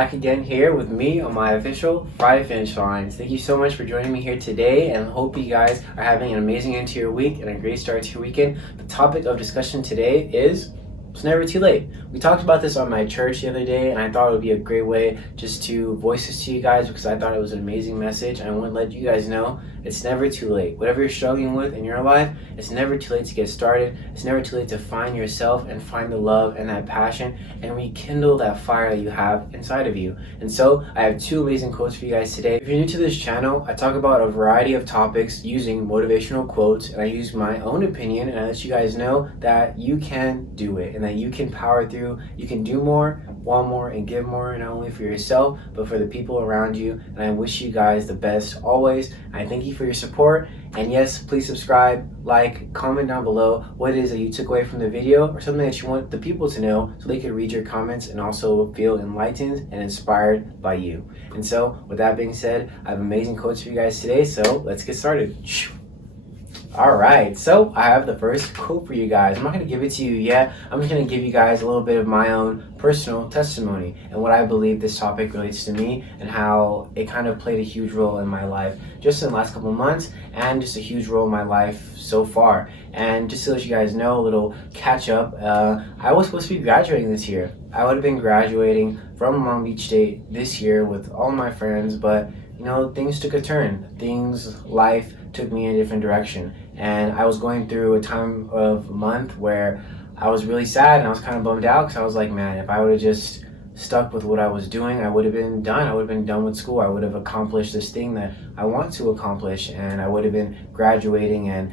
back again here with me on my official Friday Finish Lines. Thank you so much for joining me here today, and hope you guys are having an amazing end to your week and a great start to your weekend. The topic of discussion today is it's never too late. We talked about this on my church the other day, and I thought it would be a great way just to voice this to you guys because I thought it was an amazing message. And I want to let you guys know it's never too late. Whatever you're struggling with in your life, it's never too late to get started. It's never too late to find yourself and find the love and that passion and rekindle that fire that you have inside of you. And so I have two amazing quotes for you guys today. If you're new to this channel, I talk about a variety of topics using motivational quotes, and I use my own opinion, and I let you guys know that you can do it and that you can power through. You can do more, want more, and give more, not only for yourself, but for the people around you. And I wish you guys the best always. I thank you for your support. And yes, please subscribe, like, comment down below what it is that you took away from the video or something that you want the people to know so they can read your comments and also feel enlightened and inspired by you. And so with that being said, I have amazing quotes for you guys today, so let's get started. Alright, so I have the first quote for you guys. I'm not going to give it to you yet. I'm just going to give you guys a little bit of my own personal testimony and what I believe this topic relates to me and how it kind of played a huge role in my life just in the last couple months and just a huge role in my life so far. And just to let you guys know, a little catch up, I was supposed to be graduating this year. I would have been graduating from Long Beach State this year with all my friends, but you know, things took a turn. Life took me in a different direction. And I was going through a time of month where I was really sad and I was kind of bummed out because I was like, man, if I would have just stuck with what I was doing, I would have been done. I would have been done with school. I would have accomplished this thing that I want to accomplish, and I would have been graduating and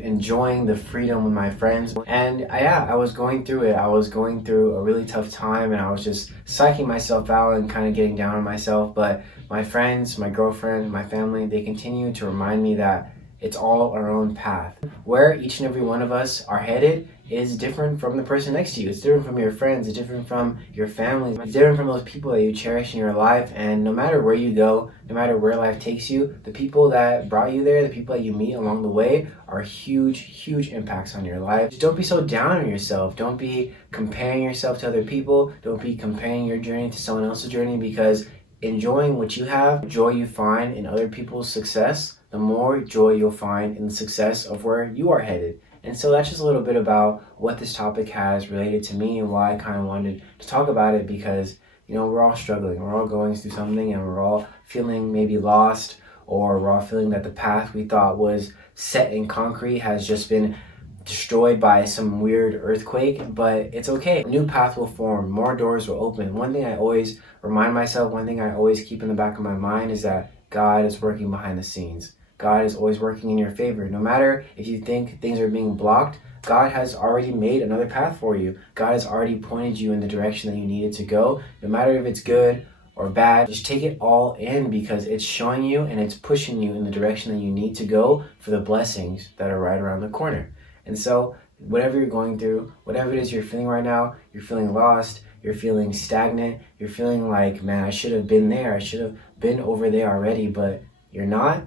enjoying the freedom with my friends. And I was going through it. I was going through a really tough time, and I was just psyching myself out and kind of getting down on myself. But my friends, my girlfriend, my family, they continue to remind me that it's all our own path. Where each and every one of us are headed is different from the person next to you. It's different from your friends. It's different from your family. It's different from those people that you cherish in your life. And no matter where you go, no matter where life takes you, the people that brought you there, the people that you meet along the way are huge, huge impacts on your life. Just don't be so down on yourself. Don't be comparing yourself to other people. Don't be comparing your journey to someone else's journey, because enjoying what you have, joy you find in other people's success, the more joy you'll find in the success of where you are headed. And so that's just a little bit about what this topic has related to me and why I kind of wanted to talk about it, because, you know, we're all struggling. We're all going through something, and we're all feeling maybe lost, or we're all feeling that the path we thought was set in concrete has just been destroyed by some weird earthquake. But it's okay. A new path will form. More doors will open. One thing I always remind myself, one thing I always keep in the back of my mind is that God is working behind the scenes. God is always working in your favor. No matter if you think things are being blocked, God has already made another path for you. God has already pointed you in the direction that you needed to go. No matter if it's good or bad, just take it all in, because it's showing you and it's pushing you in the direction that you need to go for the blessings that are right around the corner. And so whatever you're going through, whatever it is you're feeling right now, you're feeling lost, you're feeling stagnant, you're feeling like, man, I should have been there. I should have been over there already, but you're not.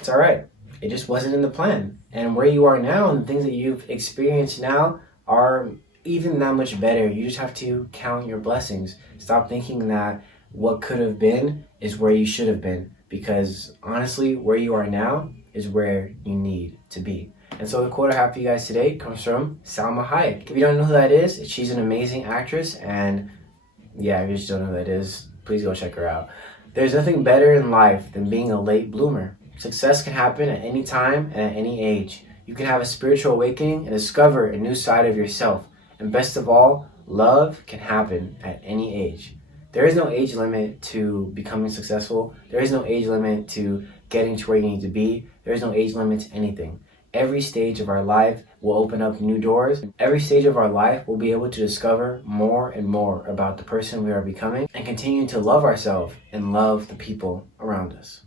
It's all right. It just wasn't in the plan. And where you are now and the things that you've experienced now are even that much better. You just have to count your blessings. Stop thinking that what could have been is where you should have been, because honestly, where you are now is where you need to be. And so the quote I have for you guys today comes from Salma Hayek. If you don't know who that is, she's an amazing actress. And yeah, if you just don't know who that is, please go check her out. There's nothing better in life than being a late bloomer. Success can happen at any time and at any age. You can have a spiritual awakening and discover a new side of yourself. And best of all, love can happen at any age. There is no age limit to becoming successful. There is no age limit to getting to where you need to be. There is no age limit to anything. Every stage of our life will open up new doors. Every stage of our life we'll be able to discover more and more about the person we are becoming, and continue to love ourselves and love the people around us.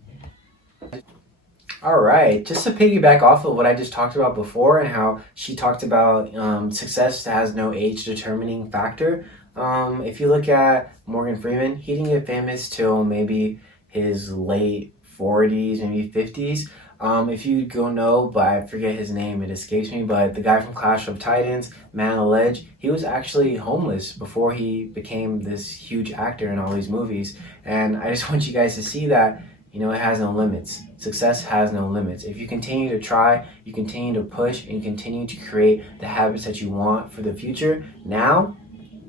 All right, just to piggyback off of what I just talked about before and how she talked about success has no age determining factor. If you look at Morgan Freeman, he didn't get famous till maybe his late 40s, maybe 50s. If you don't know, but I forget his name, it escapes me, but the guy from Clash of Titans, Man on the Ledge, he was actually homeless before he became this huge actor in all these movies. And I just want you guys to see that, it has no limits. Success has no limits. If you continue to try, you continue to push, and you continue to create the habits that you want for the future, now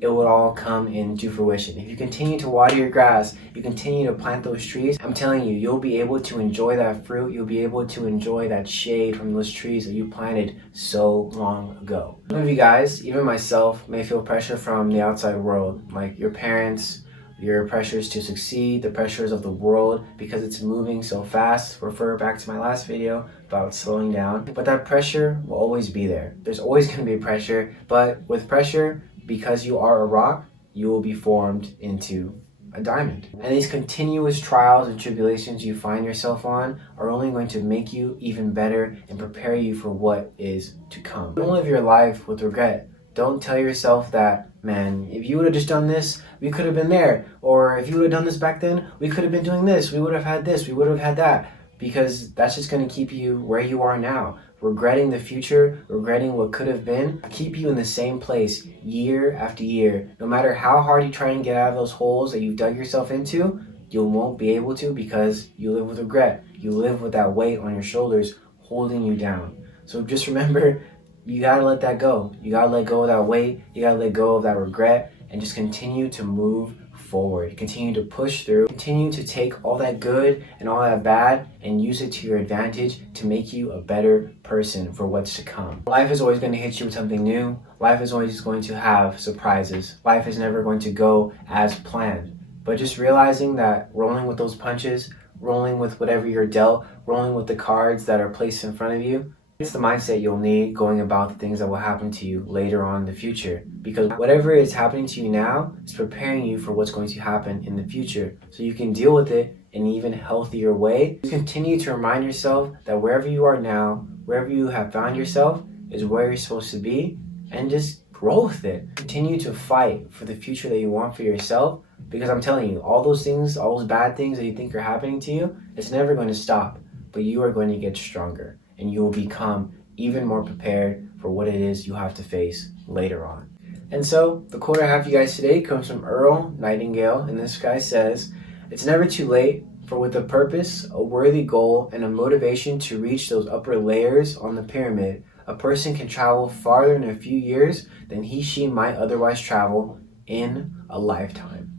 it will all come into fruition. If you continue to water your grass, you continue to plant those trees, I'm telling you, you'll be able to enjoy that fruit. You'll be able to enjoy that shade from those trees that you planted so long ago. Some of you guys, even myself, may feel pressure from the outside world, like your parents, your pressures to succeed, the pressures of the world because it's moving so fast. Refer back to my last video about slowing down. But that pressure will always be there. There's always going to be pressure, but with pressure, because you are a rock, you will be formed into a diamond. And these continuous trials and tribulations you find yourself on are only going to make you even better and prepare you for what is to come. Don't live your life with regret. Don't tell yourself that, man, if you would have just done this, we could have been there. Or if you would have done this back then, we could have been doing this. We would have had this. We would have had that. Because that's just going to keep you where you are now. Regretting the future, regretting what could have been, keep you in the same place year after year. No matter how hard you try and get out of those holes that you've dug yourself into, you won't be able to because you live with regret. You live with that weight on your shoulders holding you down. So just remember, you gotta let that go. You gotta let go of that weight. You gotta let go of that regret and just continue to move forward. Continue to push through. Continue to take all that good and all that bad and use it to your advantage to make you a better person for what's to come. Life is always going to hit you with something new. Life is always going to have surprises. Life is never going to go as planned. But just realizing that rolling with those punches, rolling with whatever you're dealt, rolling with the cards that are placed in front of you, it's the mindset you'll need going about the things that will happen to you later on in the future. Because whatever is happening to you now is preparing you for what's going to happen in the future. So you can deal with it in an even healthier way. Continue to remind yourself that wherever you are now, wherever you have found yourself, is where you're supposed to be. And just roll with it. Continue to fight for the future that you want for yourself. Because I'm telling you, all those things, all those bad things that you think are happening to you, it's never going to stop. But you are going to get stronger. And you will become even more prepared for what it is you have to face later on. And so, the quote I have for you guys today comes from Earl Nightingale, and this guy says, "It's never too late, for with a purpose, a worthy goal, and a motivation to reach those upper layers on the pyramid, a person can travel farther in a few years than she might otherwise travel in a lifetime."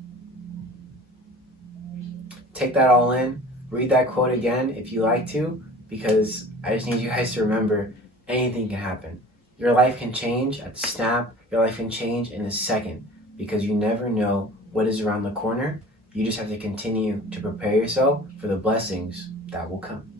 Take that all in, read that quote again if you like to, because I just need you guys to remember anything can happen. Your life can change at the snap. Your life can change in a second because you never know what is around the corner. You just have to continue to prepare yourself for the blessings that will come.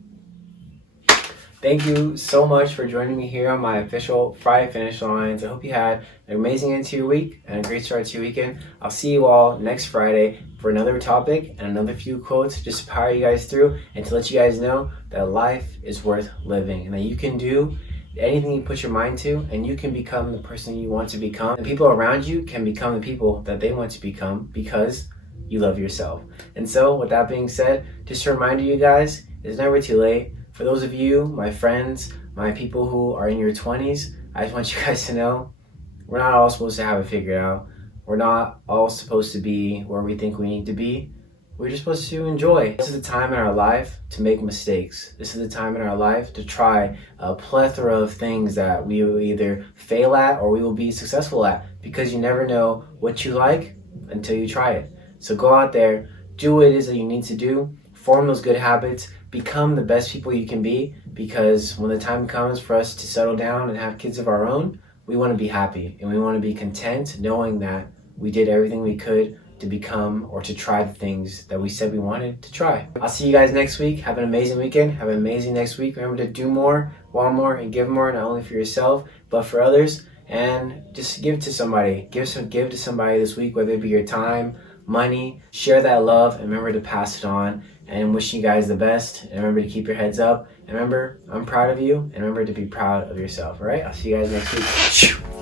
Thank you so much for joining me here on my official Friday Finish Lines. I hope you had an amazing end to your week and a great start to your weekend. I'll see you all next Friday for another topic and another few quotes just to power you guys through and to let you guys know that life is worth living and that you can do anything you put your mind to and you can become the person you want to become. And people around you can become the people that they want to become because you love yourself. And so with that being said, just a reminder, you guys, it's never too late. For those of you, my friends, my people who are in your 20s, I just want you guys to know we're not all supposed to have it figured out. We're not all supposed to be where we think we need to be. We're just supposed to enjoy. This is the time in our life to make mistakes. This is the time in our life to try a plethora of things that we will either fail at or we will be successful at, because you never know what you like until you try it. So go out there, do what it is that you need to do, form those good habits, become the best people you can be, because when the time comes for us to settle down and have kids of our own, we want to be happy and we want to be content knowing that we did everything we could to become or to try the things that we said we wanted to try. I'll see you guys next week. Have an amazing weekend. Have an amazing next week. Remember to do more, want more, and give more, not only for yourself, but for others. And just give to somebody. Give to somebody this week, whether it be your time, money. Share that love and remember to pass it on. And I'm wishing you guys the best. And remember to keep your heads up. And remember, I'm proud of you. And remember to be proud of yourself. All right? I'll see you guys next week.